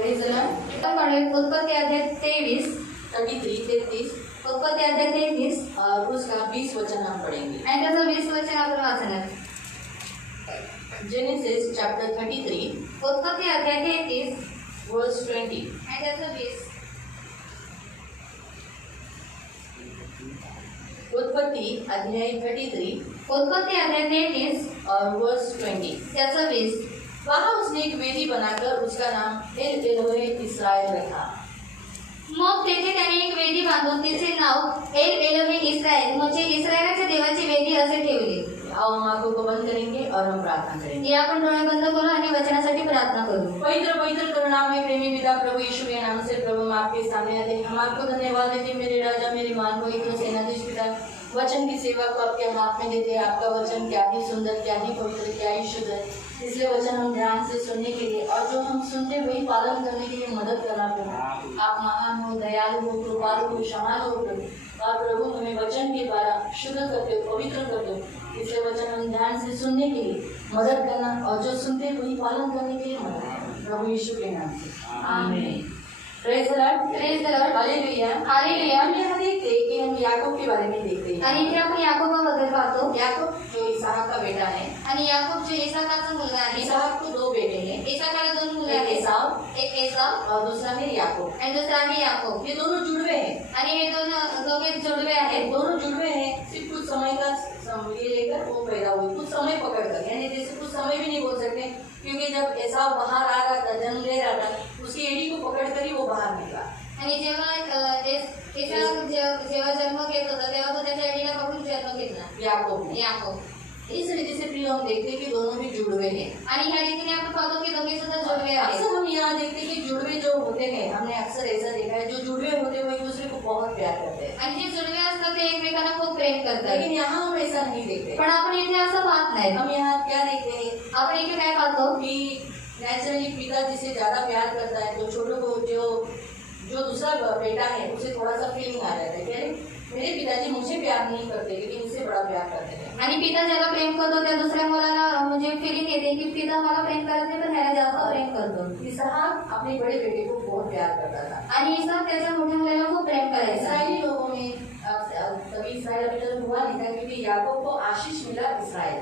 उत्पत्ति अध्याय 33 उत्पत्ति अध्याय 33 और उसका 20 वचन हम पढ़ेंगे। आणि त्याचं 20 वचन आपण वाचणार। जेनेसिस चैप्टर 33 उत्पत्ति अध्याय 33 वर्स 20 आणि त्याचं 20 उत्पत्ति अध्याय 33 उत्पत्ति अध्याय 33 और वर्स 20 त्याचं 20 वहाँ उसने एक वेदी बनाकर उसका नाम एल एलोहे इस्राएल रखा। मग तेथे त्याने एक वेदी बांधून तिचे नाव एल एलोहे इस्राएल म्हणजे इस्रायलाच्या देवाची वेदी असे ठेवले। आओ हम आंखों को बंद करेंगे और हम प्रार्थना करेंगे। ये आपण डोळे बंद करू आणि वचनासाठी प्रार्थना करू। पवित्र पवित्र करुणामय प्रेमी पिता प्रभु यीशु के नाम से प्रभु हम आपके सामने आते हैं। हम आपको धन्यवाद देते हैं मेरे राजा मेरे महान पवित्र सेनाधीश पिता, वचन की सेवा को आपके हाथ में देते हैं। आपका वचन क्या ही सुंदर, क्या ही पवित्र, क्या ही शुद्ध है, इसलिए वचन हम ध्यान से सुनने के लिए और जो हम सुनते वही पालन करने के लिए मदद करना प्रभु। आप महान हो, दयालु हो, कृपालु हो, क्षमालु हो प्रभु। और प्रभु हमें वचन के द्वारा शुद्ध करते हो, पवित्र करते हो, इसलिए वचन हम ध्यान से सुनने के लिए मदद करना और जो सुनते वही पालन करने के लिए मदद करना प्रभु यीशु के नाम से आमीन। Praise the Lord, praise the Lord, hallelujah hallelujah. हम यहाँ देखते हैं कि हम याकूब के बारे में देखते हैं। आणि इथे आपण याकोबाबद्दल पाहतो। याकूब जो इसहाक का बेटा है, आणि याकोब जो इसाकाचा मुलगा आहे। इसहाक को दो बेटे हैं, इसाकाला दोन मुले एक आहेत, एसाव एक एसाव और दूसरा है याकूब। आणि दुसरा आहे याकोब। ये दोनों जुड़वे हैं, आणि हे दोघे जुळवे आहेत। दोनों जुड़वे हैं। सिर्फ कुछ समय का ये लेकर वो पैदा हुए, कुछ समय पकड़कर, यानी जैसे कुछ समय भी नहीं बोल सकते क्योंकि जब एसाव बाहर आ रहा था, जन्म ले रहा था, उसकी एड़ी को पकड़कर ही वो बाहर निकला। आणि जेव्हा जेव्हा जन्म घेत होता तेव्हा तो त्याच्या एडीला पकडून जन्म घेतला याकूब। याकोब। इस रीति से प्रिय हम देखते हैं कि दोनों भी जुड़वे हैं। आणि ह्या रीतीने आपण पाहतो की दोघे सुद्धा जुळवे आहेत। अक्सर हम यहाँ देखते हैं कि जुड़वे जो होते हैं, हमने अक्सर ऐसा देखा है, जो जुड़वे होते हैं वो एक दूसरे को बहुत प्यार करते हैं। आणि जे जुळवे असतात ते एकमेकांना खूप प्रेम करतात। लेकिन यहाँ हम ऐसा नहीं देखते। पण आपण इथे असं पाहत नाही। हम यहाँ क्या देखते हैं आपण इथे काय पाहतो कि नेचुरली पिता जिसे ज्यादा प्यार करता है, तो छोटों को जो दूसरा बेटा है उसे थोड़ा सा फीलिंग आ जाता है कि अरे मेरे पिताजी मुझे प्यार नहीं करते लेकिन इससे बड़ा प्यार करते हैं। आणि पिता ज्याला प्रेम करतो त्या दुसऱ्या मुलाला म्हणजे फिलिंग येते की पिता मला प्रेम करत नाही पण ह्याला जास्त प्रेम करतो। इसहाक अपने बड़े बेटे को बहुत प्यार करता था आणि इसहाक त्याच्या मोठ्या मुलाला खूप प्रेम करायचा। इस्राएली लोगों में तभी इस्राएल अभी तक हुआ नहीं था क्योंकि याकूब को आशीष मिला इस्राएल,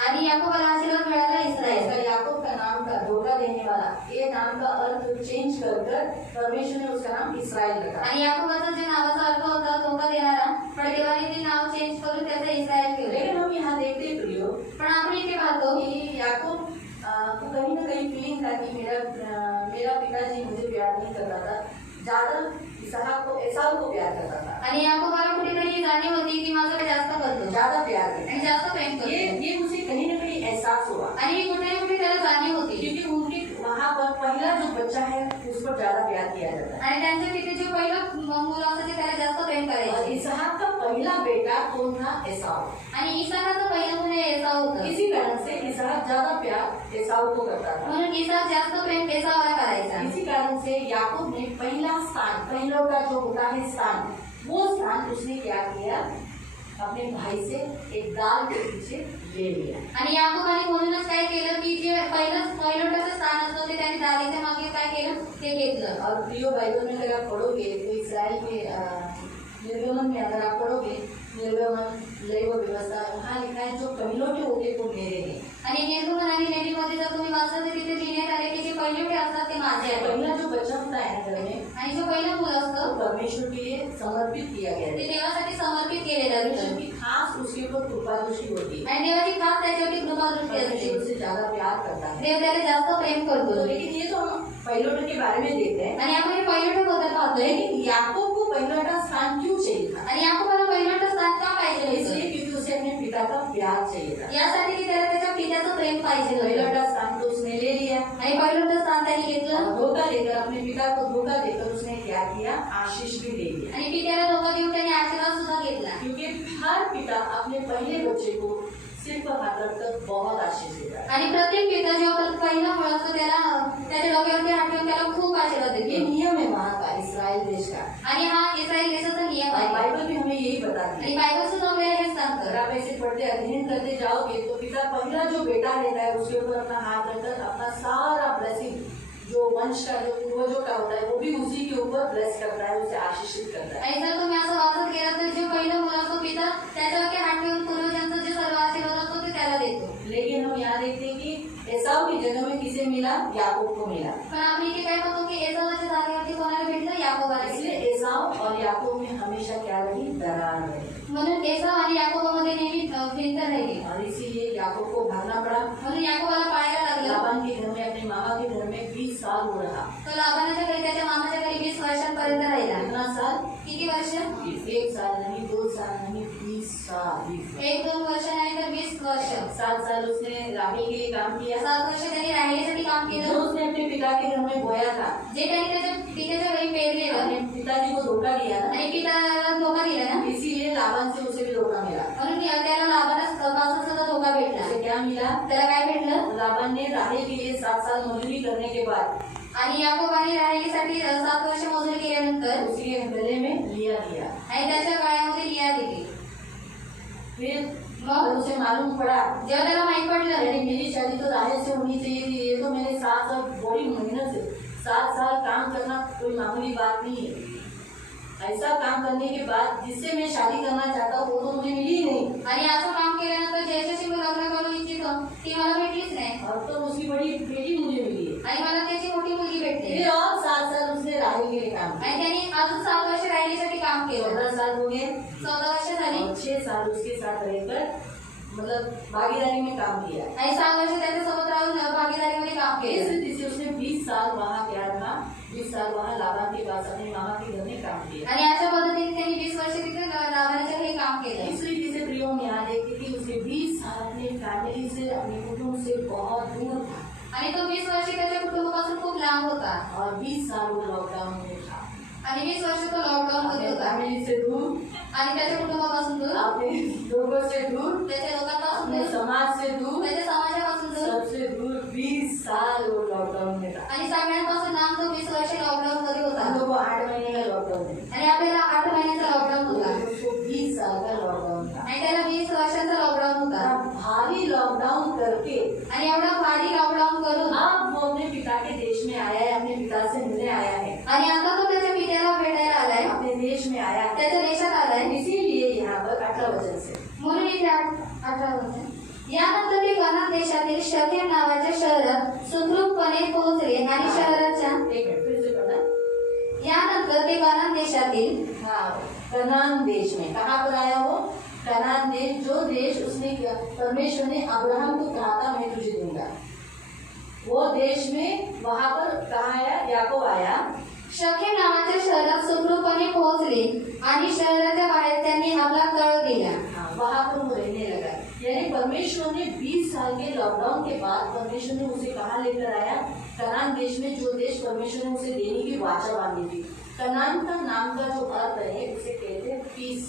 आणि याकोबाला आशीर्वाद मिळाला इस्राएल। याकूब का नाम का धोखा देने वाला, ये नाम का अर्थ चेंज कर परमेश्वर ने उसका नाम इस्राएल रखा। आणि याकोबाचा जे नावाचा अर्थ होता धोका देणारा, पण देवाने ते नाव चेंज करून त्याचा इस्राएल केलं। लेकिन हम यहाँ देखते हैं प्रियो, पण आपण इथे पाहतो कि याकूब को कहीं ना कहीं फीलिंग था कि मेरा पिताजी मुझे प्यार नहीं करता था, ज्यादा इसहाक को एसाव को प्यार करता था। आणि याकोबाला कुठेतरी जाणीव होती की माझं जास्त करतो, ज्यादा प्यार करता आणि जास्त प्रेम करतो। ये मुझे कहीं ना कहीं एहसास हुआ आणि कुठे ना कुठे त्याला जाणीव होती क्योंकि उनके वहाँ पर पहला जो बच्चा है उस पर ज्यादा प्यार किया जाता है। आणि त्यांच्या तिथे जो पहिला मुलं असतं ते त्याला जास्त प्रेम और करायचे। इसहाक का पहला बेटा कौन था? एसाव। आणि इसाकाचं पहिलं मुलं एसाव होतं। इसी कारण से इसहाक ज्यादा प्यार एसाव को करता था। म्हणून इसाक जास्त प्रेम एसावाला करायचा। इसी कारण से याकूब ने पहला स्थान, पहलों का जो होता है स्थान, वो स्थान उसने क्या किया? अपने भाई से एक गाल के पीछे ले लिया। आणि याकोबाने म्हणूनच काय केलं की जे पहिलोटाचं स्थान असतं ते त्याने दाढीच्या मागे काय केलं ते घेतलं। और प्रियो बाइबल में अगर आप पढ़ोगे तो इसराइल के निर्गमन में अगर आप पढ़ोगे, निर्गमन लैव व्यवस्था वहाँ लिखा है जो पहिलोटे होते वो मेरे हैं। आणि निर्गमन आणि लेवीमध्ये जर तुम्ही वाचलं तर तिथे लिहिण्यात आले की जे पहिलोटे असतात ते माझे आहेत। पहला जो बच्चा होता है ना घर में, आणि जो पहिलं मुलं असतं तो परमेश्वर के लिए समर्पित किया गया ते है। देवासाठी समर्पित केलेलं परमेश्वर असतं की खास उसके ऊपर कृपा दृष्टि होती है। आणि देवाची खास त्याच्यावरती कृपादृष्टी असते। परमेश्वर उससे ज्यादा प्यार करता है। देव त्याला जास्त प्रेम करतो। तो लेकिन ये तो हम पहिलोटे के बारे में देखते हैं, आणि आपण हे पहिलोटाबद्दल पाहतोय। लेकिन याकूब को पहिलोटा स्थान क्यों चाहिए था? आणि याकोबाला पहिलोटं स्थान का पाहिजे होतं? इसलिए क्योंकि उसे अपने पिता का प्यार चाहिए था। यासाठी की त्याला त्याच्या पित्याचं प्रेम पाहिजे होतं। पहिलोटा स्थान तो उसने ले लिया आणि पहिलोटं स्थान त्याने घेतलं और धोखा देकर, अपने पिता को धोखा देकर उसने क्या किया? आशीष भी ले लिया। आणि पित्याला धोका देऊन त्याने आशीर्वाद सुद्धा घेतला। क्योंकि हर पिता अपने पहले बच्चे को सिर पर हाथ रखकर बहुत आशीष देता है। आणि प्रत्येक पिता जेव्हा पहिला मुळ असतो त्याला त्याच्या डोक्यावरती हात ठेवून त्याला खूप आशीर्वाद ये देतो। नियम है वहाँ का, इसराइल देश का। आणि हा इस्रायल देशाचा नियम और आहे। बाइबल भी हमें यही बताती आणि है। बायबल सुद्धा आपल्याला हेच अगर सांगतं। आप ऐसे पढ़ते अध्ययन करते जाओगे तो पिता पहला जो बेटा लेता है उसके ऊपर अपना हाथ रखकर अपना सारा ब्लेसिंग जो वंश का जो पूर्वजों का होता है वो भी उसी के ऊपर ब्लेस करता है, उसे आशीषित करता है। आणि जर तुम्ही असं वाचत गेला तर जो पहिलं मुल असतो पिता त्याच्यावरती हात ठेवून पूर्वजांचा जे सर्व आशीर्वाद असतो ते त्याला देतो. लेकिन हम यहाँ देखते हैं कि एसाव की जगह में किसे मिला, याकूब को मिला। पण आपण इथे काय बघतो की एसावाच्या जागेवरती कोणाला भेटलं, याकोबाला इसलिए भेटलं. एसाव और याकूब में हमेशा क्या रही, दरार रही, म्हणून एसाव आणि याकोबामध्ये नेहमी भिन्नता राहिली. और इसीलिए याकूब को भागना पड़ा। म्हणून याकोबाला पाळायला लागलं. लाबान के घर में, अपने मामा के घर में 20 साल हो रहा। तो लाबानाच्या घरी त्याच्या मामाच्या घरी 20 वर्षांपर्यंत राहिला. कितना साल? किती वर्ष? 1 साल नहीं, 2 साल नहीं, 20 साल। 1-2 वर्ष नाही तर 20 वर्ष. 7 साल उसने राहेल के लिए काम किया। 7 वर्ष त्यांनी राहिलेसाठी काम जो केलं. उसने अपने पिता के घर में बोया था, जे त्यांनी त्याच्या पित्याच्या घरी पेरलेलं अपने पिताजी को धोखा दिया ना, आणि पिताला धोका दिला ना, इसीलिए लाबान से उसे भी धोखा मिला। म्हणून त्याला लाबानास पासून सुद्धा धोका भेटला. उसे क्या मिला? त्याला काय भेटलं? लाबान ने राहेल के लिए 7 साल मजदूरी करने के बाद आणि याकोबाने राहिलीसाठी 7 वर्ष मजुरी केल्यानंतर उसके गले में लिया दिया। आणि त्याच्या गळ्यामध्ये लिया दिली. फिर मग उसे मालूम पड़ा, जेव्हा त्याला माहित पडलं अरे मेरी शादी तो राहेल से होनी चाहिए थी, ये तो मैंने 7 साल बड़ी मेहनत से 7 साल काम करना कोई मामूली बात नहीं है। ऐसा काम करने के बाद जिससे मैं शादी करना चाहता हूँ वो तो मुझे मिली ही नहीं, आणि असं काम केल्यानंतर ज्याच्याशी मी लग्न करू इच्छितो ती मला भेटलीच नाही और तो उसकी बड़ी बेटी मुझे मिली है। आणि मला त्याची मोठी मुलगी भेटते. फिर और 7 साल उसने राहेल के लिए काम किया। आणि त्यांनी अजून 7 वर्ष राहिलीसाठी काम केलं. 14 साल हो गए, 14 वर्ष झाली और 6 साल उसके साथ रहकर मतलब भागीदारी में काम किया। आणि 6 वर्ष त्याच्यासोबत राहून भागीदारीमध्ये काम इस केलं. रीति से उसने 20 साल वहाँ क्या रहा, 20 साल वहाँ लाबान के पास अपने मामा के घर में काम किया। आणि अशा पद्धतीने त्यांनी 20 वर्ष तिथे लाबानाच्या घरी काम केलं. इस रीति से प्रियो में यहाँ देखते कि उसके 20 साल अपने फैमिली से, अपने कुटुंब से बहुत दूर था, आणि तो 20 वर्ष त्याच्या कुटुंबापासून खूप लांब होता. और 20 साल वो लॉकडाउन में था, आणि 20 वर्ष तो लॉकडाऊन मध्ये अपने होता. फैमिली से दूर, आणि त्याच्या कुटुंबापासून दूर, अपने लोगों से दूर, त्याच्या लोकांपासून अपने दूर, समाज से दूर, त्याच्या समाजापासून दूर, सबसे दूर 20 साल वो लॉकडाउन में था। आणि सगळ्यांपासून लांब तो 20 वर्ष लॉकडाऊन मध्ये हम होता. लोग को 8 महीने का लॉकडाउन है, आणि आपल्याला 8 महिन्याचा लॉकडाऊन होता. उसको 20 साल का लॉकडाउन था। आणि त्याला 20 वर्षाचा लॉकडाऊन होता. भारी लॉकडाउन करके आणि एवढा भारी लॉकडाऊन करून अब वो अपने पिता के देश में आया है, अपने पिता से मिलने आया है, आणि आता तो त्याच्या पित्याला भेटायला आलाय, अपने देश में आया है। त्याच्या देशात आलाय. इसीलिए यहाँ पर 18 वचन से म्हणून इथे 18 वर्ष. यानंतर ते कनान देशातील शकेम नावाच्या शहरात सुखरूपपणे पोहोचले आणि शहराच्या एक मिनट फिर से पढ़ना। यानंतर ते कनान देशातील हाँ, कनान देश में कहाँ पर आया वो? कनान देश, जो देश उसने परमेश्वर ने अब्राहम को कहा था मैं तुझे दूंगा, वो देश में वहाँ पर कहाँ आया? याकूब आया। शकेम नावाच्या शहरात सुखरूपपणे पोहोचले आणि शहराच्या बाहेर त्यांनी आपला तळ दिला. हाँ, वहाँ पर वो रहने लगा। यानी परमेश्वर ने 20 साल के लॉकडाउन के बाद परमेश्वर ने उसे कहाँ लेकर आया? कनान देश में, जो देश परमेश्वर ने उसे देने की वाचा बांधी थी। कनान का नाम का जो अर्थ है उसे कहते हैं पीस,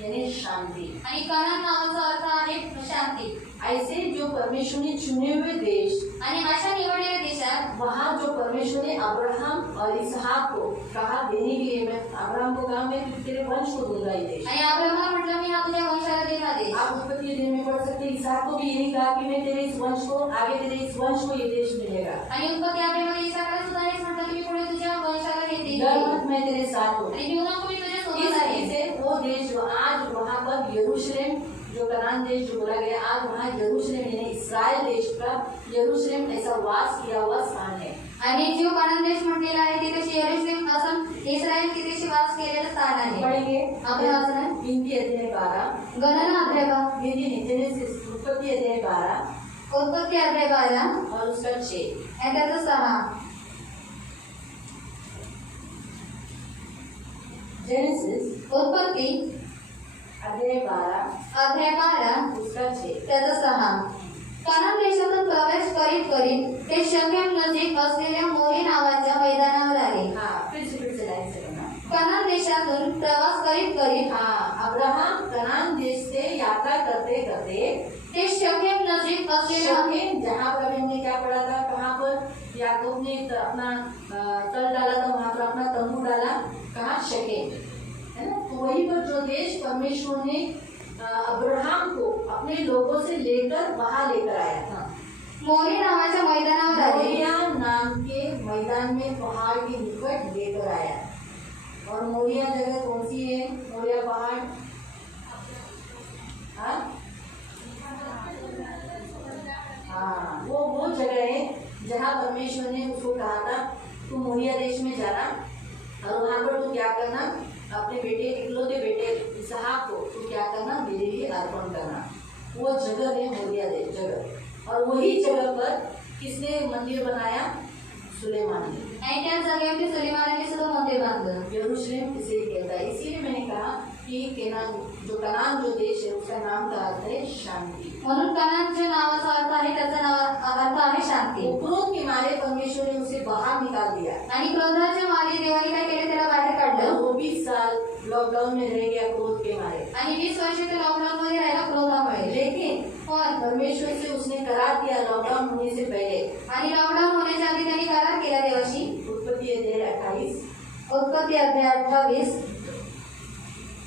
यानी शांति। आणि कनान नावाचा अर्थ आहे शांती. ऐसे जो परमेश्वर ने चुने हुए देश, आणि अशा निवडलेल्या देशात वहाँ जो परमेश्वर ने अब्राहम और इसहाक को कहा देने के लिए, मैं अब्राहम को कहा मैं तेरे वंश को दूंगा ये देश। आणि अब्राहमाला म्हटलं मी हा तुझ्या वंशाला देणार देश. आप उत्पत्ति के दिन में पढ़ सकते हैं, इसहाक को भी यही कहा कि मैं तेरे इस वंश को, आगे तेरे इस वंश को ये देश मिलेगा। आणि उत्पत्ती अध्यायामध्ये इसाकाला सुद्धा हेच म्हटलं की मी पुढे तुझ्या वंशाला घेते डर मत, मैं तेरे साथ हूँ। आणि जीवना मी तुझ्या इस सोबत आहे. रीति से वो देश जो आज वहाँ पर यरूशलेम, जो कनान देश जो बोला गया, आज वहाँ यरूशलेम यानी इस्राएल देश का यरूशलेम ऐसा वास किया हुआ स्थान है। आणि जो कनान देश म्हटलेला आहे तिथे यरूशलेम असं इस्रायल तिथे वास केलेलं स्थान आहे. पढ़ेंगे आपण वाचणार गिनती अध्याय 12, गणना अध्याय जेनेसिस उत्पत्ति अध्याय 12 उत्पत्ती अध्याय 12 और उसका 6। आणि त्याचं 6. जेनेसिस उत्पत्ती अध्याय 12 अध्याय 12 उसका 6। त्याचं 6. कनान देशातून प्रवेश करीत करीत ते शकेम नजीक असलेल्या मोरी नावाच्या मैदानावर आले. हाँ, फिर से लाइन से करना। कनान देशातून प्रवास करीत करीत हाँ, अब्राहम कनान देश से यात्रा करते करते ते शकेम नजीक असलेल्या शकेम, जहाँ पर अभी हमने क्या पढ़ा था, कहाँ पर याकूब ने अपना तल डाला था, वहाँ पर अपना तंबू डाला, कहाँ? शकेम, है ना। तो वहीं पर जो देश परमेश्वर ने अब्राहम को अपने लोगों से लेकर वहाँ लेकर आया था, मोरी नावाच्या मैदानावर आले मोरिया नाम के मैदान में पहाड़ के निकट लेकर आया। और मोरिया जगह कौन सी है? मोरिया पहाड़, हाँ वो जगह है जहाँ परमेश्वर ने उसको कहा था तू मोरिया देश में जाना और वहाँ पर तू क्या करना, अपने बेटे इकलौते बेटे इसहाक को तू क्या करना, मेरे लिए अर्पण करना। वो जगह है मोरिया देश जगह। और वही जगह पर किसने मंदिर बनाया? सुलेमान ने। आणि त्या जागेवरती सुलेमानाने सुद्धा मंदिर बांधलं। यरूशलेम इसे कहता है। इसीलिए मैंने कहा कि कनान जो देश है उसका नाम का अर्थ है शांति। म्हणून कनान जो नावाचा अर्थ आहे त्याचा अर्थ आहे शांती। वो क्रोध के मारे परमेश्वर ने उसे बाहर निकाल दिया आणि क्रोधाच्या मारे देवाने काय केले, त्याला बाहेर काढलं। वो 20 साल लॉकडाउन में रह गया क्रोध के मारे आणि 20 वर्ष ते लॉकडाऊन मध्ये राहिला क्रोधामुळे। लेकिन पण परमेश्वर से उसने करार किया लॉकडाउन होने से पहले। आणि लॉकडाऊन होण्याच्या आधी त्यांनी करार केला देवाशी। उत्पत्ति अध्याय 28 उत्पत्ती अध्याय 28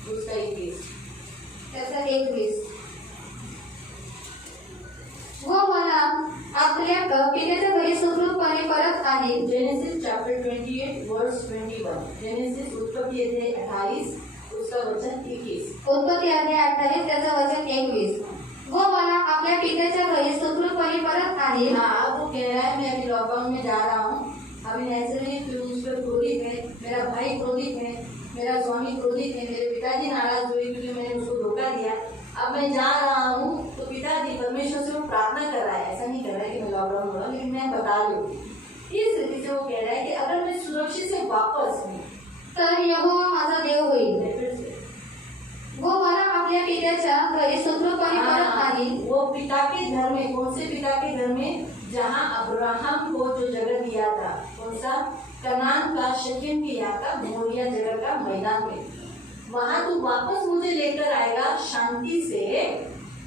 उसका 21 त्याचा 21 वो मला आपल्या पित्याच्या घरी सुखरूपपणे परत आणेल। जेनेसिस चैप्टर 28 वर्स 21। जेनेसिस उत्पत्ति अध्याय 28 उसका वचन 21। उत्पत्ती अध्याय 28 त्याचं वचन 21। वो मला आपल्या पित्याच्या घरी सुखरूपपणे परत आणेल। हाँ वो कह रहा है मैं अभी लॉकडाउन में जा रहा हूँ, अभी नेचुरली उस पर क्रोधित है, मेरा भाई क्रोधित है, मेरा स्वामी क्रोधित है, मेरे पिताजी नाराज हुए क्योंकि मैंने उसको धोखा दिया। अब मैं जा रहा हूँ तो पिताजी परमेश्वर से वो प्रार्थना कर रहा है, ऐसा नहीं कर रहा है कि मैं लॉकडाउन हो रहा हूँ, लेकिन मैं बता दूँ इस रीति से वो कह रहा है कि अगर मैं सुरक्षित से वापस तर यहोवा माझा देव होईल। वो मला आपल्या पित्याच्या घरी सुखरूपपणे परत आणेल। वो पिता के घर में, कौन से पिता के घर में? जहाँ अब्राहम को जो जगह दिया था, कौन सा? कनान का, शकेम के यहाँ का मोरिया जगह का मैदान में, वहाँ तू वापस मुझे लेकर आएगा शांति से।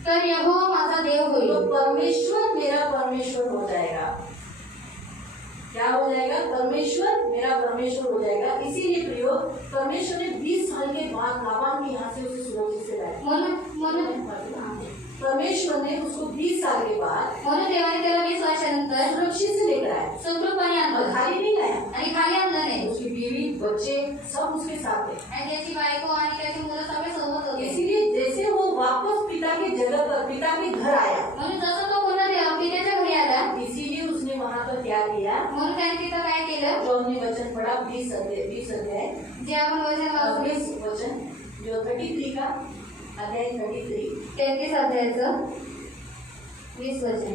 तर यहोवा माझा देव होईल। तो परमेश्वर मेरा परमेश्वर हो जाएगा। क्या हो जाएगा? परमेश्वर मेरा परमेश्वर हो जाएगा। इसीलिए प्रियो परमेश्वर ने 20 साल के बाद लाबान के यहाँ से उसे सुरक्षित से लाया। परमेश्वर ने उसको 20 साल के बाद म्हणून देवाने त्याला 20 वर्षानंतर सुरक्षित से लेकर आया, सुखरूपपणे आणलं। खाली नहीं लाया आणि खाली आणलं नाही। उसकी बीवी बच्चे सब उसके साथ थे आणि त्याची बायको आणि त्याची मुलं सगळे सोबत होते। इसीलिए जैसे वो वापस पिता के जगह पर, पिता के घर आया, म्हणून जसं तो पुन्हा पित्याच्या घरी आला, इसीलिए उसने वहाँ पर क्या किया? म्हणून त्याने तिथं काय केलं? जो हमने वचन पढ़ा 20 अध्याय जे आपण वचन वाचलं 20 वचन जो 33 का अध्याय 33 अध्यायाचं 20 वचन।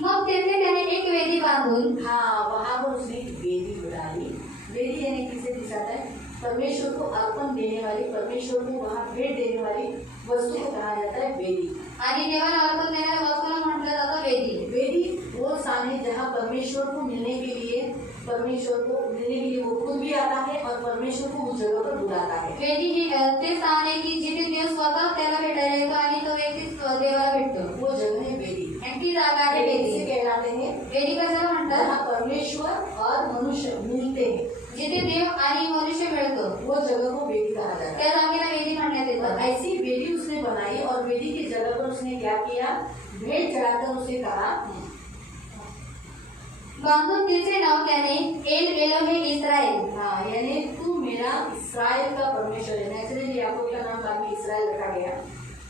मग तेथे त्याने एक वेदी बांधून, हाँ वहाँ पर उसने एक वेदी डाली। वेदी यानी किसे दिखाता है? परमेश्वर को अर्पण देने वाली, परमेश्वर को वहाँ भेंट देने वाली वस्तु को कहा जाता है वेदी। आणि देवाला अर्पण देणाऱ्या वस्तूला म्हटलं जातं वेदी। वेदी वो स्थान है जहाँ परमेश्वर को मिलने के लिए, परमेश्वर को मिलने के लिए वो खुद भी आता है और परमेश्वर को उस जगह पर बुलाता है। वेदी ही ते स्थान आहे की जिथे देव स्वतः त्याला भेटायला येतो आणि तो व्यक्ती देवाला भेटतो। वो जगह है वेदी। आणि ती जागा आहे वेदी। इसे कहलाते हैं वेदी कशाला म्हणतात? जहाँ परमेश्वर और मनुष्य मिलते हैं, जिथे देव आणि मनुष्य मिळतो वो जगह को वेदी कहा जाता है। त्या जागेला वेदी म्हणण्यात येतं। ऐसी वेदी उसने बनाई और वेदी की जगह पर उसने क्या किया? भेंट चढ़ाकर उसे कहा, बांधून तिचे नाव त्याने एल एलोहे इस्राएल। हाँ यानी तू मेरा इस्राएल का परमेश्वर है। नेचुरली याकूब का नाम बाद में इस्राएल रखा गया,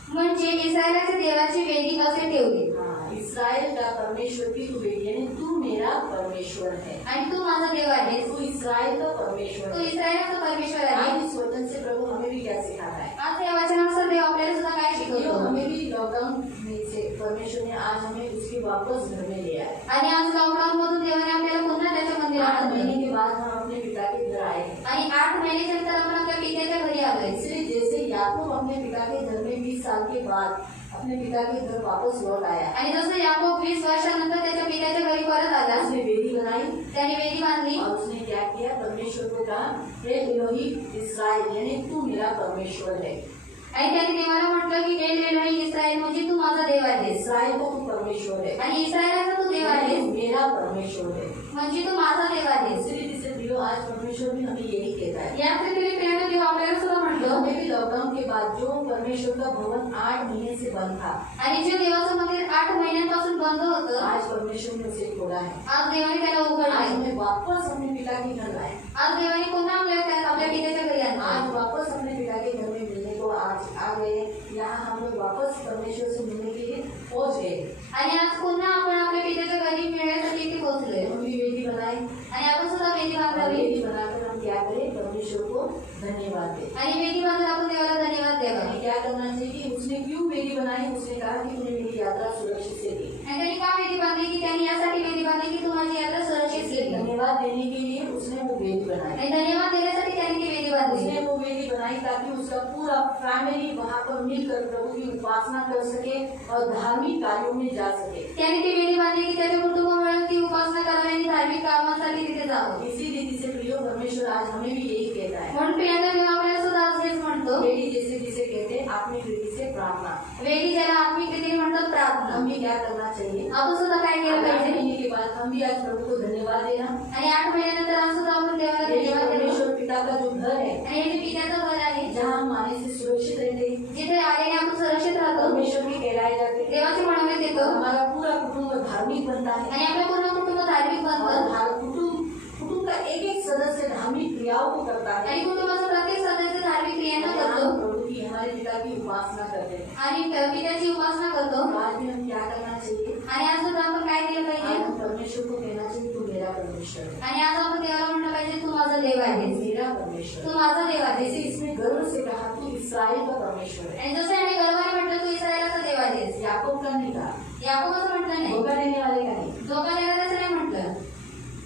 म्हणजे इस्रायलाच्या देवाची वेदी असे ठेवली। हाँ इस्राएल का परमेश्वर की तू वेदी, यानी तू मेरा परमेश्वर है आणि तू माझा देव आहेस। तू इस्राएल का परमेश्वर तू है। इस्रायलाचा परमेश्वर आहे। आज इस वचन से प्रभु हमें भी क्या सिखाता है? आज या वचनानुसार देव आपल्याला सुद्धा काय क्यों शिकवतो? हमें भी लॉकडाउन में से परमेश्वर ने आज हमें उसके वापस घर में ले आया। आणि आज लॉकडाऊन मधून देवाने आपल्याला पुन्हा त्याच्या 8 मंदिरात आणले। महीने के बाद हम अपने पिता के घर आए। आणि 8 महिन्याच्या नंतर आपण आपल्या पित्याच्या घरी आलोय। इसलिए जैसे याकूब अपने पिता के घर में 20 साल के बाद अपने पिता के घर वापस लौट आया, आणि जसं याकोब 20 वर्षानंतर त्याच्या पित्याच्या घरी परत आला, उसने वेदी बनाई त्याने वेदी बांधली और उसने क्या किया? परमेश्वर को कहा, हे एलोही इस्राएल, यानी तू मेरा परमेश्वर है। आणि त्याने देवाला म्हटलं की एल एलोही इस्राएल, म्हणजे तू माझा देव आहेस। इस्राएल का तू परमेश्वर है आणि इस्रायलाचा तू देव आहेस, मेरा परमेश्वर है। म्हणजे तू माझा देव आहेस। इसलिए जिसे प्रियो आज परमेश्वर भी हमें यही कहता है। या पृथ्वी प्रेम देव आपल्याला सुद्धा म्हणतो हमें भी लॉकडाउन के बाद जो परमेश्वर का भवन 8 महीने से बंद था, आणि जे देवाचं मंदिर 8 महिन्यांपासून बंद होतं, आज परमेश्वर ने उसे खोला है। आज देवाने त्याला आज उघडलंय. हमें वापस अपने पिता के घर लाए। आज देवाने पुन्हा आपल्या पित्याच्या घरी आणलं. आज वापस अपने पिता के घर में मिलने को आज आ गए। यहाँ हम लोग वापस परमेश्वर से मिलने के लिए पहुंच गए। आणि आज पुन्हा आपण आपल्या पित्याच्या घरी मिळण्यासाठी इथे पोहोचलोय. हम भी वेदी बनाए आणि आपण सुद्धा वेदी और बांधावी. वेदी बनाकर हम क्या करें, परमेश्वर को धन्यवाद दें। आणि वेदी बांधून आपण देवाला धन्यवाद द्यावा. हमें क्या करना चाहिए, उसने क्यों वेदी बनाई, उसने कहा कि तूने मेरी यात्रा सुरक्षित से की। आणि त्यांनी का वेदी बांधली की त्यांनी यासाठी वेदी बांधली की तुम्हारी यात्रा सुरक्षित इसलिए केली. धन्यवाद देने के लिए उसने वो वेदी बनाई। आणि धन्यवाद देण्यासाठी त्यांनी ती वेदी बांधली. उसने वो वेदी बनाई ताकि उसका पूरा फैमिली वहाँ पर मिलकर प्रभु की उपासना कर सके और धार्मिक कार्यों में जा सके। त्यांनी ती वेदी बांधली की त्याचे कुटुंब मिळून ती उपासना करावी आणि धार्मिक कामासाठी तिथे जावं. इसी रीति से प्रियो परमेश्वर आज हमें भी यही कहता है। म्हणून प्रियांका देव आपल्याला सुद्धा आज हेच म्हणतो. वेदी जैसे जिसे कहते हैं आत्मिक रीति से प्रार्थना। वेदी ज्याला आत्मिक रीतीने म्हणतात प्रार्थना. हम भी क्या करना चाहिए, आपण सुद्धा काय केलं 8 पाहिजे. महीने के बाद हम भी आज प्रभु को धन्यवाद देना। आणि 8 महिन्यानंतर आज सुद्धा आपण देवाला ये धन्यवाद देतो. परमेश्वर पिता का जो घर है, आणि हे जे पित्याचं घर आहे जहाँ हम आने से सुरक्षित रहते हैं, जिथे आल्याने आपण सुरक्षित राहतो, परमेश्वर के कहलाए जाते हैं, देवाचे म्हणवण्यात येतो हमारा पूरा कुटुंब धार्मिक बनता है आणि आपलं पूर्ण कुटुंब धार्मिक और बनतं. कुटुंब का एक एक सदस्य धार्मिक क्रियाओं को करता है। आणि कुटुंबाचा प्रत्येक सदस्य धार्मिक क्रियांना करतो हम प्रभु की हमारे पिता की उपासना करते हैं। आणि पित्याची उपासना करतो. आज भी हम क्या करना चाहिए, आणि आज सुद्धा आपण काय केलं आज पाहिजे. हम परमेश्वर को कहना चाहिए तू मेरा परमेश्वर है, आणि आज आपण देवाला म्हणलं पाहिजे तू माझा देव आहेस, मेरा परमेश्वर तू है। माझा देव आहेस. जैसे इसमें गर्व से कहा तू इस्राएल का परमेश्वर है, आणि जसं याने गर्वाने म्हटलं तू इस्रायलाचा देव आहेस. याकूब का नहीं कहा, याकोबाचं म्हटलं नाही, धोखा देने वाले का नहीं, धोका देणाऱ्याचं नाही म्हटलं,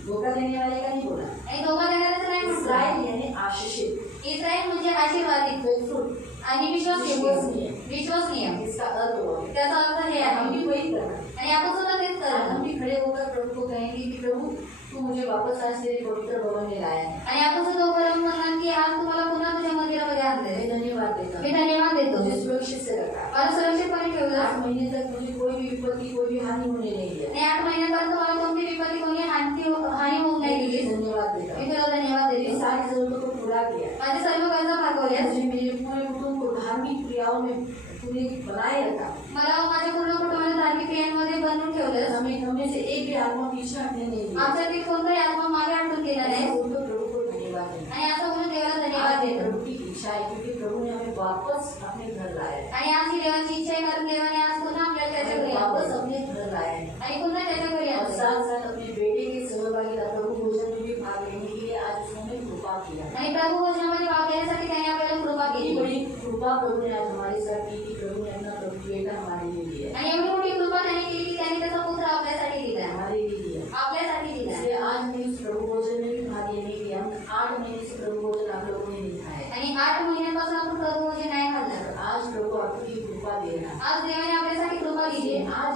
धोखा देने वाले का नहीं बोला। आणि धोका देणाऱ्याचं नाही म्हटलं. इस्राएल यानी आशीषित, इस्रायल म्हणजे आशीर्वादित फेथफुल, आणि विश्वसनीय. विश्वसनीय. इसका अर्थ हुआ है। त्याचा अर्थ हे हम आहे. भी वही करना, आणि आपण सुद्धा तेच आज हम करतो. भी खड़े होकर प्रभु को कहेंगे कि प्रभु तू मुझे वापस आज तेरे पवित्र भवन में लाया है, आणि आपण सुद्धा उभं म्हणणार की आज तुम्हाला पुन्हा तुझ्या मंदिरामध्ये आणलंय. मैं धन्यवाद देता मी हूँ, धन्यवाद देतो. मुझे सुरक्षित से रखा। मला सुरक्षितपणे ठेवलं 8 महीने तक मुझे कोई भी विपत्ति कोई भी हानि होने नहीं दिया। आणि 8 महिन्यापर्यंत मला कोणती विपत्ती कोणी हानी होऊ नाही मैं दिली. तुझे धन्यवाद देता मी हूँ, तुला धन्यवाद मेरी देते. सारी जरूरतों को पूरा किया, माझी सर्व गरजा भागवल्यास. मुझे मेरे पूरे कुटुंब को धार्मिक क्रियाओं में तूने बनाए रखा। मला माझ्या पूर्ण कुटुंबाला धार्मिक क्रियांमध्ये बनवून ठेवलं. हमें से एक भी आत्मा पीछे हटने नहीं दिया। आमच्यातील कोणताही आत्मा मागे हटून गेला नाही. ऐसा बोलकर प्रभु को धन्यवाद देना। आणि असं म्हणून देवाला धन्यवाद आज देतो. प्रभु की इच्छा है क्योंकि प्रभु ने हमें वापस अपने घर लाया है, आणि आज ही देवाची इच्छा आहे कारण देवाने आज पुन्हा आपल्याला त्याच्या घरी वापस आणलं. अपने घर लाया है आणि पुन्हा त्याच्या घरी और आणलं. साथ साथ अपने बेटे के सहभागिता प्रभु भोजन में भी भाग लेने के लिए आज उसने हमें कृपा किया। आणि प्रभू भोजनामध्ये भाग घेण्यासाठी त्याने आपल्याला कृपा इतनी केली. बड़ी कृपा प्रभु ने आज हमारे साथ की कि प्रभु ने अपना प्रभु बेटा हमारे लिए दिया, आणि एवढी मोठी कृपा त्याने केली की त्याने त्याचा पुत्र आपल्यासाठी दिला. हमारे लिए दिया। आपल्यासाठी दिला. इसलिए आज हमें उस प्रभु भोजन में भी भाग लेने के लिए हम 8 महीने से प्रभु भोजन आप लोगों ने नहीं खाया। आणि 8 महिन्यांपासून आपण प्रभू भोजन नाही खाल्लं. आज प्रभु आपकी कृपा दे रहा है। आज देवाने आपल्यासाठी कृपा दिली. इसलिए आज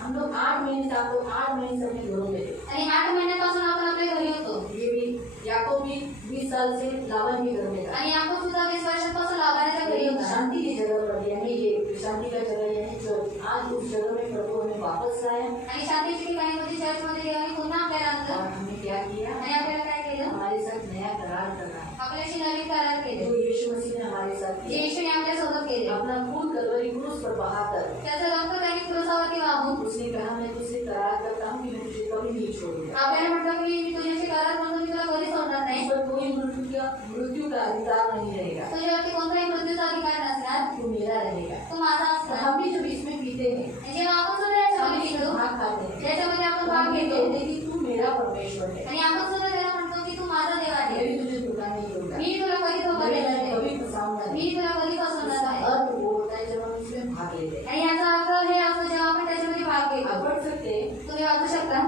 हम लोग 8 महीने से आप लोग 8 महीने से अपने घरों में थे। आणि 8 महिन्यांपासून आपण आपल्या घरी होतो. ये भी याकूब भी 20 साल से लावन के घर में था। आणि आपण सुद्धा 20 वर्षांपासून लाभाऱ्याच्या घरी लेकिन होता. शांति की जगह पर यानी ये शांति का जगह यानी चर्च, आज उस जगह में प्रभु हमें वापस लाया आणि शांतीची ठिकाणी होती चर्चमध्ये देवाने पुन्हा आपल्याला और आणलं. हमें क्या किया, आणि आपल्याला काय केलं. हमारे साथ नया करार करना है आपल्याशी नवीन करार केले. जो यीशु मसीह ने हमारे साथ जे किया। येशूने आपल्यासोबत केले. अपना खून कलवरी क्रूस पर बहाकर त्याचं रक्त त्याने क्रूसावरती वाहून उसने कहा मैं तुझसे करार करता हूँ कि मैं तुझे कभी नहीं छोड़ूंगा। आपल्याला म्हटलं की मी तुझ्याशी करार म्हणून मी तुला कधी सोडणार नाही. इस पर कोई मृत्यु का अधिकार नहीं रहेगा, तुझ्यावरती कोणताही मृत्यूचा अधिकार नसणार. तू मेरा रहेगा। तू माझा तो असणार. हम भी जब इसमें पीते हैं, आणि जेव्हा आपण सुद्धा हम याच्यामध्ये इसमें पितो, भाग खाते हैं, त्याच्यामध्ये आपण तो भाग हम ये घेतो. कहते हैं कि तू मेरा परमेश्वर है, आणि आपण सुद्धा त्याला म्हणतो की तू माझा देव मैं आहे. भी तुझे धोखा नहीं दूंगा, मी तुला कधी धोका मैं देणार तुझे नाही. कभी फंसाऊंगा नहीं। मी तुला कधी फसवणार इसका नाही. अर्थ वो होता है जब हम इसमें भाग लेते हैं। आणि याचा अर्थ हे असतो जेव्हा आपण त्याच्यामध्ये भाग घेतो. आप पढ़ सकते हैं तुम्ही वाचू शकता.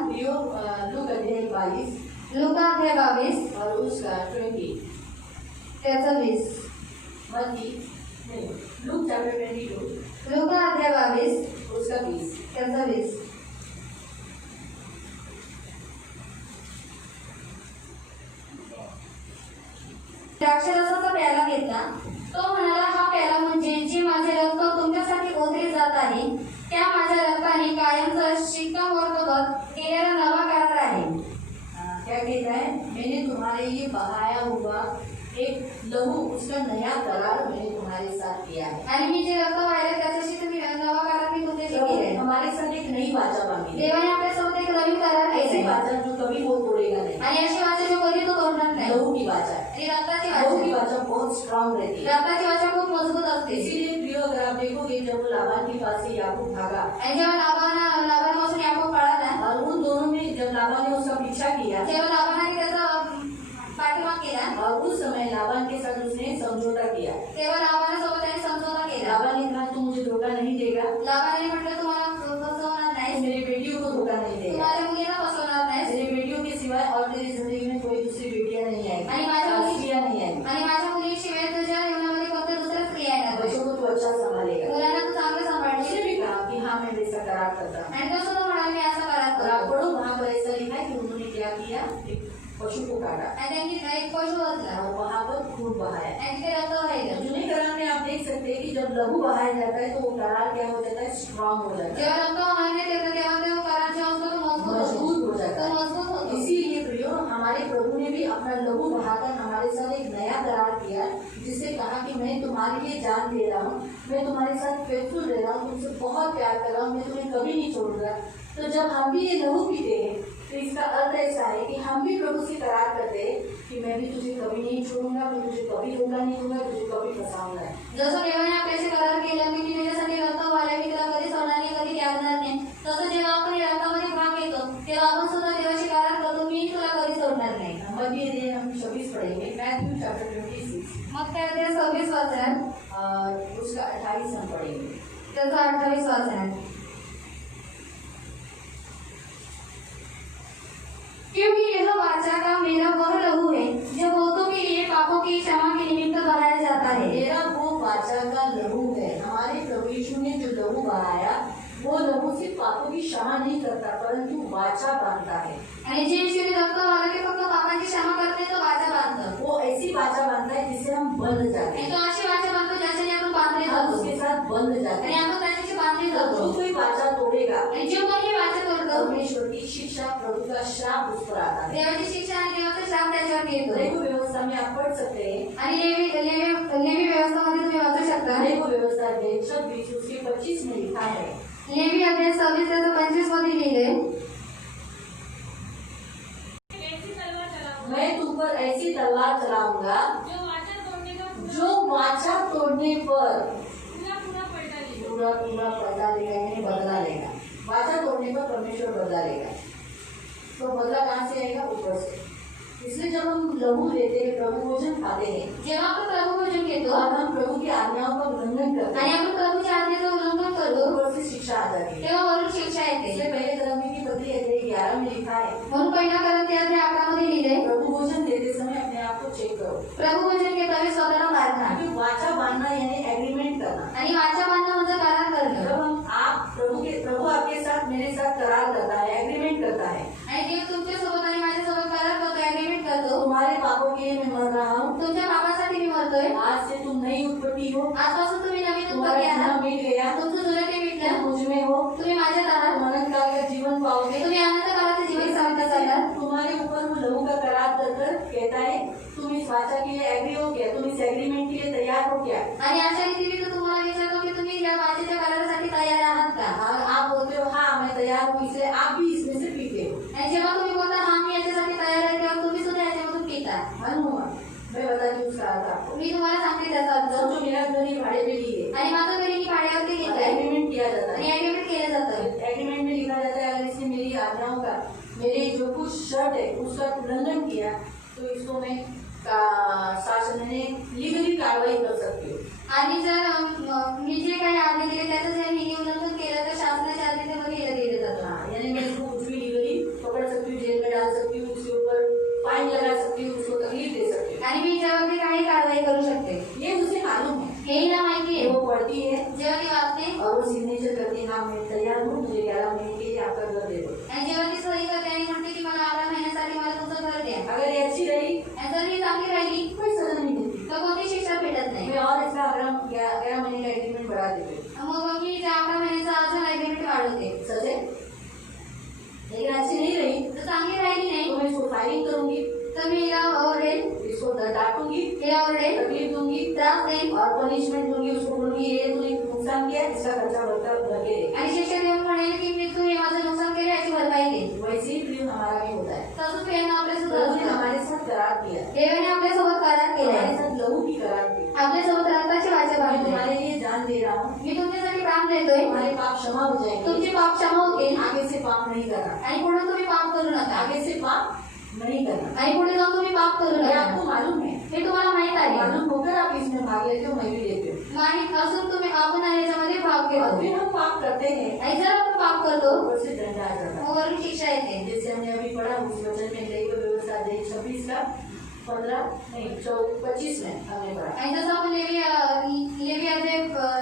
लूका अध्याय 22 लूका अध्याय 22 और उसका 20, त्याचं 20. मत्ती नहीं, लूक चैप्टर 22 लूका अध्याय 22 उसका 20। त्याचं 20. द्राक्षरसाचा प्याला घेतला. तो म्हणाला हा प्याला म्हणजे जे माझे रक्त तुमच्यासाठी ओतले जात आहे त्या माझ्या रक्ताने कायमचा शिक्कामोर्तब केलेला नवा करार आहे. क्या कहता है, मैंने तुम्हारे लिए बहाया हुआ एक लहू उसका नया करार मैंने तुम्हारे साथ किया है। आणि मी जे रक्त वाहिले त्याच्याशी तुम्ही नवा करार मी तुमच्याशी प्रभु केलाय. हमारे साथ एक नई वाचा मांगी है। देवाने आपल्यासोबत एक नवीन करार ऐसी केलाय वाचा जो कभी वो तोड़ेगा नहीं। आणि अशी वाचा जो कधी तो तोडणार नाही. लहू की वाचा है। आणि रक्ताची लहू की वाचा वाचा बहुत स्ट्रांग रहती है। रक्ताची वाचा खूप मजबूत असते. इसीलिए प्रियो अगर आप देखोगे जब वो लाबान के पास से याकूब भागा आणि जेव्हा लाबानापासून याकूब पळाला, और उन दोनों में जब लाबान ने उसका पीछा किया जेव्हा लाबानाने त्याचा पाठीमाग केला, और उस समय लाबान के साथ उसने समझौता किया। तेव्हा लाबानासोबत त्याने समझौता केला. लाबान ने कहा तू मुझे धोखा नहीं देगा, लाबानाने म्हटलं तुम्हाला फसवणार तू नाही, मेरी बेटियों को धोखा नहीं देगा, तुम्हाला मुलीला फसवणार नाही तेरी बेटियों के सिवाय और तेरी जिंदगी में कोई दूसरी बेटियां नहीं आणि आएगी, माझ्या मुली स्त्रियां नहीं आएगी। आणि माझ्या मुलीशिवाय तुझ्या जीवनामध्ये फक्त दुसऱ्या स्त्रिया येणार. बच्चों को तू अच्छा संभालेगा। मुलांना तू चांगलं उसने सांभाळशील. भी कहा कि हाँ मैं वैसा करार करता हूँ। आणि तो सुद्धा म्हणाला मी असा करार और आप करतो. पढ़ो वहाँ पर ऐसा लिखा है कि उन्होंने क्या किया, एक पशु को काटा आणि त्यांनी एक पशु वधला और वहाँ पर खून बहाया। आणि तिथे रक्त वाहिलं. जुने करार में आप देख सकते हैं कि जब लहू बहाया जाता है तो वो करार क्या हो जाता है, स्ट्रांग हो जाता है, जेव्हा रक्त वाहण्यात येतं तेव्हा तो करार जो असतो तो मजबूत होतो. मजबूत हो जाता तो है। मजबूत होतो. इसीलिए प्रियो हमारे प्रभु ने भी अपना लहू बहाकर हमारे साथ एक नया करार किया, जिससे कहा कि मैं तुम्हारे लिए जान दे रहा हूँ, मैं तुम्हारे साथ फेथफुल रह रहा हूँ, तुमसे बहुत प्यार कर रहा हूँ, मैं तुम्हें कभी नहीं छोड़ूंगा। तो जब हम भी ये लहू पीते हैं तो इसका अर्थ ऐसा है कि हम भी प्रभु से करार करते हैं कि मैं भी तुझे कभी नहीं छोड़ूंगा, मैं तुझे कभी धोखा नहीं दूंगा, तुझे कभी फंसाऊंगा। जसं देवाने आपल्याशी करार केला की मी तुझ्यासाठी रक्त वाहिलं, मी तुला कधी सोडणार नाही, कधी त्यागणार नाही. तसं जेव्हा आपण या रक्तामध्ये भाग घेतो तेव्हा आपण सुद्धा देवाशी करार करतो, मी तुला कधी सोडणार नाही. नंबर ये दे हम 26 पढ़ेंगे, मैथ्यू चैप्टर 26 मग काय ते 26 वाचन, उसका 28 हम पढ़ेंगे। त्याचं 28 वाचन. क्योंकि यह वाचा का मेरा वह लहू है जो बहुतों के लिए पापों की क्षमा के निमित्त बहाया जाता है. मेरा वो वाचा का लहू है। हमारे प्रभु यीशु ने जो लहू बहाया वो लहू सिर्फ पापों की क्षमा नहीं करता परंतु वाचा बांधता है। आणि जे येशूने रक्त वाहिलं ते फक्त पापांची क्षमा करते, तो वाचा बांधतो. वो ऐसी वाचा बांधता है जिससे हम बंध जाते आणि हैं, तो अशी वाचा बांधतो ज्याच्याने आपण बांधले हम जातो उसके साथ बंध जाते आणि हैं। आपण त्याच्याशी बांधले तो जातो. जो कोई वाचा तोड़ेगा आणि जो कोणी वाचा तोडतो परमेश्वर की शिक्षा, प्रभु का श्राप उस पर आता है। देवाची शिक्षा आणि देवाचा श्राप त्याच्यावर येतो. लेवी व्यवस्था में आप पढ़ सकते हैं, आणि लेवी व्यवस्थामध्ये तुम्ही वाचू शकता. लेवी व्यवस्था 26 उसके 25 में लिखा है, लेवी अध्याय 26 त्याचं 25 मध्ये लिहिलंय, मैं तुम पर ऐसी तलवार चलाऊंगा जो वाचा तोड़ने पर पूरा बदला लेगा, यानी बदला लेगा। वाचा तोड़ने पर परमेश्वर बदला लेगा। तो बदला कहाँ से आएगा? ऊपर से। इसलिए जब हम लहू लेते हैं, प्रभु भोजन खाते हैं जेव्हा आपण प्रभू भोजन घेतो और हम प्रभु की आज्ञाओं का उल्लंघन करते आणि हैं आपण प्रभूच्या आज्ञेचं उल्लंघन तो करतो ऊपर से शिक्षा आ जाती है। तेव्हा वरून शिक्षा येते. इसलिए पहले धर्म की पत्री अध्याय 11 में लिखा है, म्हणून पहिला करंती अध्याय 11 मध्ये लिहिलंय, प्रभु भोजन देते समय अपने आप को चेक करो। प्रभू भोजन घेताना स्वतःला बांधा. क्योंकि वाचा बांधना यानी एग्रीमेंट करना। आणि वाचा बांधणं म्हणजे करार करणं. जब हम आप प्रभु आपके साथ मेरे साथ करार करता है, एग्रीमेंट करता है, आणि देव तुमच्यासोबत आणि माझ्यासोबत करार करतो, एग्रीमेंट करतो. तुम्हारे पापों के लिए मैं मर रहा हूँ, तुमच्या पापासाठी मी मरतोय, आज से तुम नई उत्पत्ति हो, आजपासून तुम्ही नवीन उत्पत्ती तुम्हारा आहात, गुनाह मिट गया, तुमचं जुनं ते तुम मिटलं, मुझ में हो, तुम्ही माझ्यात आहात, तुम अनंत काल का जीवन पाओगे। तुम्ही अनंत काळाचे जीवन साधता चालाल. तुम्हारे ऊपर वो लहू का करार कर कहता है तुम इस वाचा के लिए एग्री हो क्या, तुम इस एग्रीमेंट के लिए तैयार हो क्या? आणि अशा रीतीने तो तुम्हाला विचारतो की तुम्ही या वाचेच्या करारासाठी तयार आहात का. और आप बोलते हो हाँ मैं तैयार हूँ, इसलिए आप भी इसमें से पीते हो। आणि जेव्हा तुम्ही बोलता हा मी याच्यासाठी तयार आहे तेव्हा तुम्ही सुद्धा याच्यामधून पिता. मालूम मैं बताती हूँ उसका अर्थ आपको। मी तुम्हाला सांगते त्याचा अर्थ. समझो मेरा घर ही भाड़े पे लिए आणि माझं घरी मी भाड्यावरती घेतलंय एग्रीमेंट किया जाता आणि है। एग्रीमेंट केलं जातं. एग्रीमेंट में लिखा जाता है अगर इसने मेरी आज्ञाओं का, मेरे जो कुछ शर्त है उसका उल्लंघन किया तो इसको मैं शासन में लीगली कार्रवाई कर सकती हूँ। आणि जर मी जे काही आज्ञा दिली त्याचं जर मी उल्लंघन केलं तर शासनाच्या आज्ञेमध्ये हे दिलं जातं. हाँ, यानी मैं इसको कुछ भी लीगली पकड़ सकती हूँ, जेल में डाल सकती हूँ, उसके ऊपर फाइन लगा सकती हूँ, उसको तकलीफ दे सकती हूँ। आणि मी याच्यावरती काही कारवाई करू शकते. ये मुझे मालूम है। हे हिला माहिती आहे. वो पढ़ती है जेव्हा ती वाचते और वो सिग्नेचर करती है, हाँ मैं तैयार हूँ, मुझे 11 महीने के लिए आपका घर दे दो। आणि जेव्हा ती सही करते आणि म्हणते की मला 11 महिन्यासाठी मला तुमचं घर द्या. अगर ये अच्छी रही आणि जर ही चांगली राहिली कोई सजा नहीं मिलती। तर कोणती शिक्षा भेटत नाही. मैं और इसका अगर हम 11 पनिशमेंट दूंगी, उसको बोलूंगी ये तूने नुकसान किया, इसका खर्चा भरकर करके दे। आणि शिक्षक देऊन म्हणेल की मी तू हे माझं नुकसान केले याची भरपाई दे. वैसे ही प्रिय हमारा भी होता है। तसंच प्रियानं आपल्या प्रभु ने सुद्धा हमारे साथ करार किया, देवाने आपल्यासोबत करार केलाय, हमारे साथ लहू की करार की। आपल्यासोबत रक्ताची वाचा मैं बांधली. तुम्हारे लिए जान दे रहा हूँ, मी तुमच्यासाठी प्राण देतोय, तुम्हारे पाप क्षमा हो जाएंगे, तुमचे पाप क्षमा होतील आगे से पाप नहीं करना, आणि पुढे तुम्ही पाप करू नका, आगे से पाप नहीं करना। आणि पुढे जाऊन तुम्ही पाप करू ये नका. आपको मालूम है, हे तुम्हाला माहित आहे. मालूम होकर आप इसमें भाग लेते हो, मैं भी लेती हूँ। माहित असून तुम्ही आपण याच्यामध्ये भाग और घेतो. फिर हम पाप करते हैं, आणि जर आपण पाप करतो ऊपर से दंड आ जाता है। मग वरून शिक्षा येते. जैसे हमने अभी पढ़ा उस वचन में लेवी व्यवस्था अध्याय 26 का 15 नहीं 25 में हमने पढ़ा। आणि जसं आपण लेवी अध्याय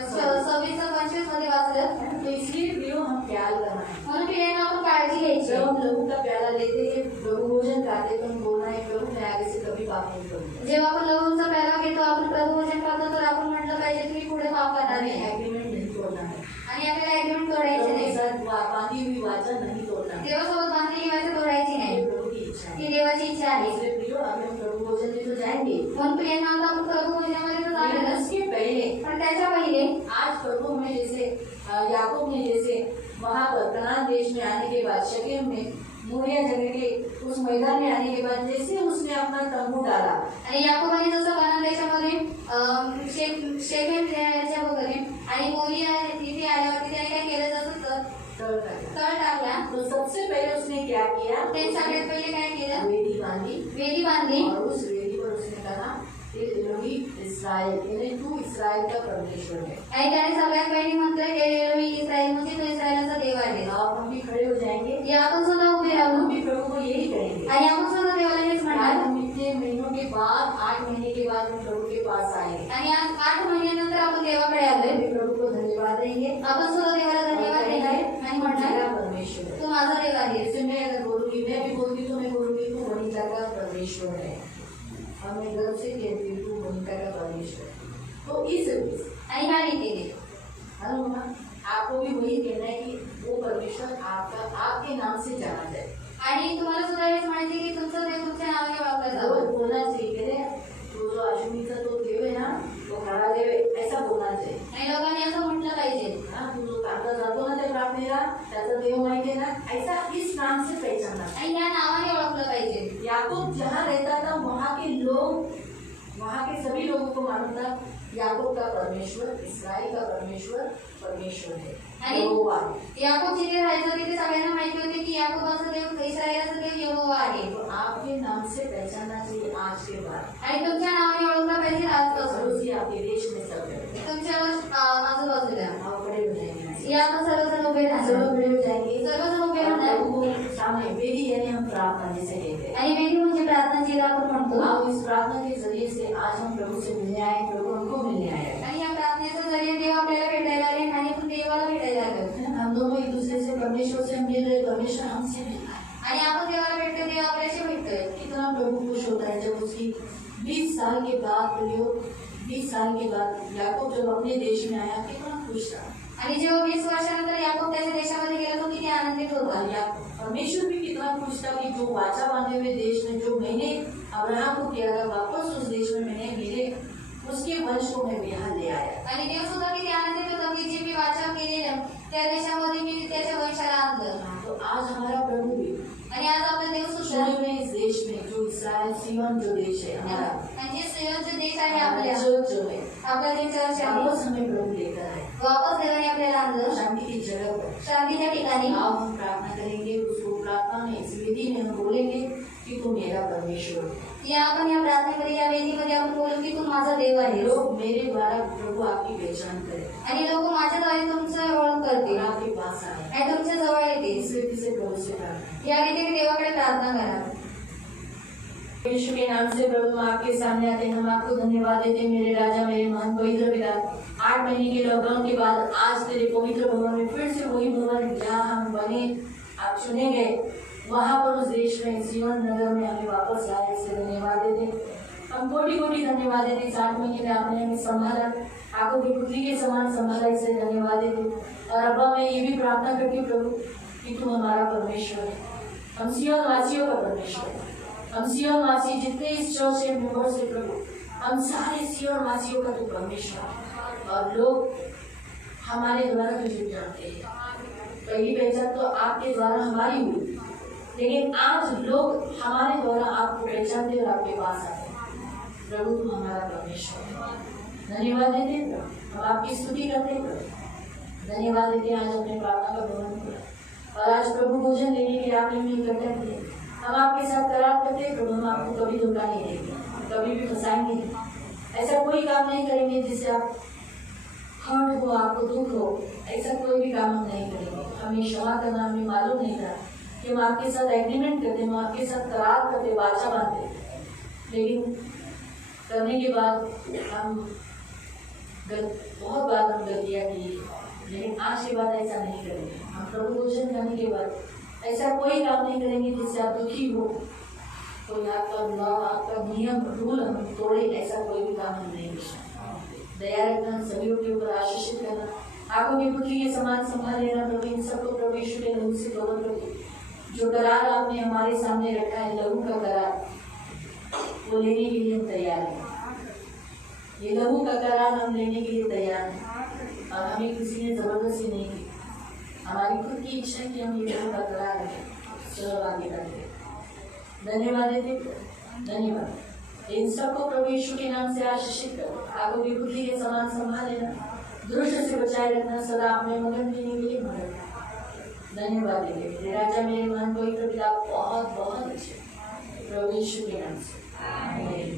26-25 मध्ये वाचलं, तो इसलिए प्रियो हम प्यार करना है। म्हणून प्रियानं आपण काळजी घ्यायची. जब हम लहू का प्याला लेते हैं, प्रभु भोजन खाते तो हम बोलना है प्रभु मैं आगे से कभी पाप नहीं करूंगा। जेव्हा आपण लवणचा प्याला घेतो, आपण प्रभू वचन करतो, तर आपण म्हटलं पाहिजे की मी पुढे पाप करणार हमें नाही एग्रीमेंट नहीं तोड़ना है, आणि आपल्याला एग्रीमेंट तोडायचे प्रभु के नाही. साथ बांधी हुई वाचा नहीं तोड़ना है। देवासोबत बांधलेली वाचा तोडायची ये नाही. प्रभु की इच्छा है। ही देवाची इच्छा आहे. इसलिए प्रियो अभी हम प्रभु भोजन में तो जाएंगे, म्हणून प्रियांना आता आपण प्रभू वचनामध्ये तर लेकिन जाणारच. उसके पहले पण त्याच्या पहिले आज प्रभु में जैसे याकूब ने जैसे वहां पर कनान देश में आने के बाद शकेम में मोरिया जगह के उस मैदान में आने के बाद जैसे उसने अपना तंबू डाला, आणि याकोबाने जसं कनान देशामध्ये शेकेम याच्या वगैरे आणि मोरिया तिथे आल्यावरती त्याने काय केलं, जसं तळ टाकला, तो सबसे पहले उसने क्या किया, ते सगळ्यात पहिले काय केलं, वेदी बांधी वेदी बांधली और उस वेदी पर उसने कहा हे एलोही इस्राएल, यानी तू इस्राएल का परमेश्वर है। आणि त्याने सगळ्यात पहिले म्हटलं हे एलोही इस्रायल, म्हणजे तो इस्रायलचा देव आहे. आप हम भी खड़े हो जाएंगे, या आपण सुद्धा उभे राहू हम भी प्रभु को यही करेंगे। आणि आपण सुद्धा देवाला हेच आज म्हणणार. हम इतने महीनों के बाद 8 महीने के बाद हम प्रभु के पास आएंगे, आणि आज 8 महिन्यानंतर आपण देवाकडे आलोय. हम भी प्रभु को धन्यवाद देंगे, आपण सुद्धा देवाला धन्यवाद देणार आणि म्हणणार मेरा परमेश्वर है। तू माझा देव आहे. जैसे मैं अगर बोलूंगी, मैं भी बोलूंगी तो मैं बोलूंगी तू वनिता का परमेश्वर है, और मैं गर्व से कहती हूँ तू वनिता का परमेश्वर है। तो इस आणि ह्या रीतीने अनुमा आपको भी वही कहना है कि वो परमेश्वर आपका आपके नाम से जाना जाए, आणि तुम्हाला सुद्धा हेच म्हणायचे की तुमचं देव तुमच्या नावाने ओळखलं वो जावं. बोलना चाहिए कह रहे तो जो अश्विनीचा तो देव है ना, वो खड़ा देव है, ऐसा बोलना चाहिए। आणि लोकांनी असं म्हटलं पाहिजे. हाँ, तू जो काढला जातो ना त्या प्रार्थनेला, त्याचा देव माहिती आहे ना, ऐसा इस नाम से पहचानना। आणि ह्या नावाने ओळखलं पाहिजे. याकूब जहाँ रहता था वहाँ के लोग, वहाँ के सभी लोगों को मालूम था याकूब का परमेश्वर, इस्राएल का परमेश्वर परमेश्वर है, आणि यहोवा। याकूब जिथे राहायचं तिथे सगळ्यांना माहिती होते की याकोबाचा देव इस्रायलाचा देव यहोवा आहे. तो आपके नाम से पहचानना चाहिए आज के बाद, आणि तुमच्या नावाने ओळखलं पाहिजे आजपासून. पड़ोसी आपके देश में सब है। तुमच्या आजूबाजूला आप खड़े हो जाएंगे, या आपण सर्वजण उभे सब राहणार. खड़े हो जाएंगे, सर्वजण उभे और राहणार. प्रभु को सामने वेदी यानी हम प्रार्थना जिसे कहते हैं। आणि वेदी म्हणजे प्रार्थना जिला आपण म्हणतो. आओ इस प्रार्थना के जरिए से आज हम प्रभु से मिलने आए, प्रभु हमको मिलने आए। आणि या प्रार्थनेच्या जरिये देव आपल्याला भेटायला आले आणि आपण देवाला भेटायला आलो. हम दोनों एक दूसरे से परमेश्वर से मिल रहे, परमेश्वर हमसे मिल रहा है। आणि आपण देवाला भेटतो, देव आपल्याशी भेटतोय. कितना प्रभु खुश होता है जब उसकी 20 साल के बाद प्रयोग 20 साल के बाद याकूब जब अपने देश में आया, कितना खुश था। आणि जेव्हा 20 वर्षानंतर याकूब त्याच्या देशामध्ये गेला तो किती आनंदित होता. और परमेश्वर भी कितना खुश था कि जो वाचा बांधे हुए देश में जो मैंने अब्राहम को किया था, वापस उस देश में मैंने मेरे उसके वंश को मैं यहाँ ले आया। आणि देव सुद्धा किती आनंदित होता की जे मी वाचा केलेलं त्या देशामध्ये मी त्याच्या वंशाला आणलं. तो आज हमारा प्रभु भी आणि आज आपला देव सुद्धा शुरू में इस देश में जो इस्राएल सीवन जो देश है हमारा, आणि जे सियोनचे देश आहे आपल्या, चर्च जो है, आपला जे चर्च आहे, वापस हमें प्रभु लेकर आए, वापस देवाने आपल्याला आणलं शांति की जगह पर। शांतीच्या ठिकाणी. आओ हम प्रार्थना करेंगे, उसको प्रार्थना में इस विधि में हम बोलेंगे कि तू मेरा परमेश्वर है। या आपण या प्रार्थनेमध्ये या वेदीमध्ये आपण बोलू की तू माझा देव आहे. लोग मेरे द्वारा प्रभु आपकी पहचान करें आणि लोक माझ्याद्वारे तुमचं ओळख करतील और आपके पास आए। आणि तुमच्या जवळ येतील. इस विधि से प्रभु से प्रार्थना। या रीतीने देवाकडे प्रार्थना करा. यीशु के नाम से प्रभु हम आपके सामने आते हैं, हम आपको धन्यवाद देते हैं मेरे राजा, मेरे महान पवित्र पिता। 8 महीने के लॉकडाउन के बाद आज तेरे पवित्र भवन में फिर से वही भवन जहाँ हम बने, आप चुने गए, वहाँ पर उस देश में जीवन नगर में हमें वापस लाए, इससे धन्यवाद देते। हम कोटि कोटि धन्यवाद देते। इस 8 महीने में आपने हमें संभाला, आपको की पुत्री के समान संभाला, इससे धन्यवाद देते। और अब्बा मैं ये भी प्रार्थना करती हूँ प्रभु कि तुम हमारा परमेश्वर है, हम सियोन वासियों का परमेश्वर है। हम सियोन वासी जितने इस चर्च के मेंबर्स है प्रभु, हम सारे सियों और मासियों का तो परमेश्वर, और लोग हमारे द्वारा तुझे जानते हैं। पहली पहचान तो आपके द्वारा हमारी हुई, लेकिन आज लोग हमारे द्वारा आपको पहचानते और आपके पास आते हैं। प्रभु तू हमारा परमेश्वर है। धन्यवाद देते प्रभु, हम आपकी स्तुति करते प्रभु। धन्यवाद देते आज अपने प्रार्थना का भवन करा, और आज प्रभु भोजन लेने के आखिर में इकट्ठा किए। हम आपके साथ करार करते प्रभु, हम आपको कभी धोखा नहीं देंगे, कभी भी फंसाएंगे नहीं। ऐसा कोई काम नहीं करेंगे जिससे आप हर्ट हो, आपको दुख हो। ऐसा कोई भी काम हम नहीं करेंगे। हमें क्षमा करना हमें मालूम नहीं था कि हम आपके साथ एग्रीमेंट करते, हम आपके साथ करार करते, वाचा बांधते, लेकिन करने के बाद हम बहुत बार हम गलतियाँ की, लेकिन आज के बाद ऐसा नहीं करेंगे। हम प्रभु भोजन करने के बाद ऐसा कोई काम नहीं करेंगे जिससे आप दुखी हो, कोई आपका लॉ, आपका नियम, रूल हम तोड़े, ऐसा कोई भी काम हम नहीं करेंगे। दया रखना, सभी के ऊपर आशीषित करना, आंखों की पुत्री के समान संभाल लेना प्रभु। इन सबको प्रभु यीशु के नाम से तोड़ प्रभु। जो करार आपने हमारे सामने रखा है, लहू का करार, वो लेने के लिए हम तैयार हैं। ये लहू का करार हम लेने के लिए तैयार हैं, और हमें किसी ने जबरदस्ती नहीं की। हमारी खुद की इच्छा है कि हम ये लहू का करार रखें। चलो आगे बढ़ते। धन्यवाद देते, धन्यवाद। इन सबको प्रभु यीशु के नाम से आशीषित करो। आगो की बुद्धि के समान संभाल लेना, दुष्ट से बचाए रखना, सदा अपने मगन देने के लिए मदद। धन्यवाद देते मेरे राजा, मेरे मन पवित्र पिता, बहुत बहुत अच्छे प्रभु यीशु के नाम से। आमीन।